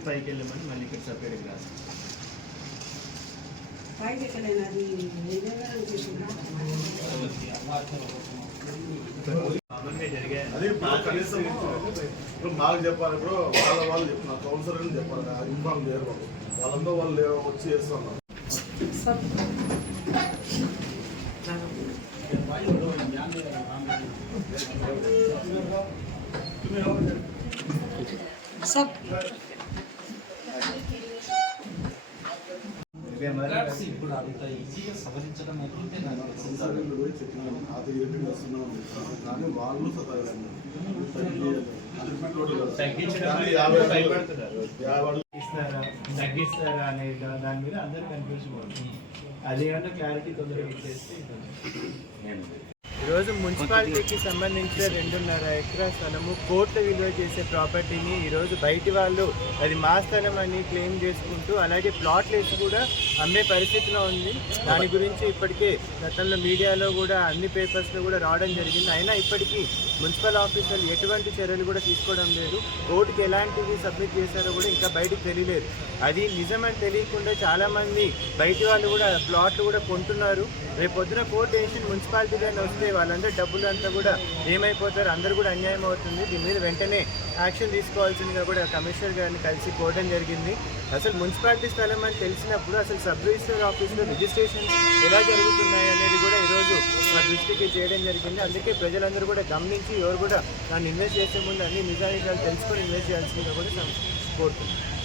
మళ్ళీ పైకి వెళ్ళమని మళ్ళీ ఇక్కడ సపరేట్గా అదే ఇప్పుడు మాకు చెప్పాలి ఇప్పుడు వాళ్ళ వాళ్ళు చెప్తున్నారు కౌన్సిలర్ చెప్పాలి కదా, ఇన్ఫార్మ్ చేయరు వాళ్ళు. వాళ్ళందరూ వాళ్ళు వచ్చి చేస్తున్నారు. సబ్ ఇప్పుడు అంత ఈజీగా సవరించడం అయితే నాకు చెప్పినాను అది వస్తున్నాం. కానీ వాళ్ళు తగ్గిస్తారా? అనే దాని మీద అందరూ కన్ఫ్యూజన్ అవుతుంది అది ఏమన్నా క్లారిటీ తొందరగా ఇచ్చేస్తే ఈరోజు మున్సిపాలిటీకి సంబంధించిన రెండున్నర ఎకరా స్థలము కోట్ల విలువ చేసే ప్రాపర్టీని ఈరోజు బయటి వాళ్ళు అది మా స్థలం అని క్లెయిమ్ చేసుకుంటూ అలాగే ప్లాట్లు వేసి కూడా అమ్మే పరిస్థితిలో ఉంది. దాని గురించి ఇప్పటికే గతంలో మీడియాలో కూడా అన్ని పేపర్స్లో కూడా రావడం జరిగింది. అయినా ఇప్పటికీ మున్సిపల్ ఆఫీసర్లు ఎటువంటి చర్యలు కూడా తీసుకోవడం లేదు. కోర్టుకి ఎలాంటివి సబ్మిట్ చేశారో కూడా ఇంకా బయటకు తెలియలేదు. అది నిజమని తెలియకుండా చాలామంది బయటి వాళ్ళు కూడా ప్లాట్లు కూడా కొంటున్నారు. రేపొద్దున కోర్టు వేసి మున్సిపాలిటీ కానీ వస్తే వాళ్ళందరూ డబ్బులు అంతా కూడా ఏమైపోతారు అందరూ కూడా అన్యాయం అవుతుంది. దీని మీద వెంటనే యాక్షన్ తీసుకోవాల్సిందిగా కూడా కమిషనర్ గారిని కలిసి కోరడం జరిగింది. అసలు మున్సిపాలిటీ స్థలం అని తెలిసినప్పుడు అసలు సబ్ రిజిస్టర్ ఆఫీస్లో రిజిస్ట్రేషన్ ఎలా జరుగుతున్నాయి అనేది కూడా ఈరోజు మా దృష్టికి చేయడం జరిగింది. అందుకే ప్రజలందరూ కూడా గమనించి ఎవరు కూడా నన్ను ఇన్వెస్ట్ చేసే ముందు అన్ని నిజాయితీలు తెలుసుకొని ఇన్వెస్ట్ చేయాల్సిందిగా కూడా కోరుతున్నాను.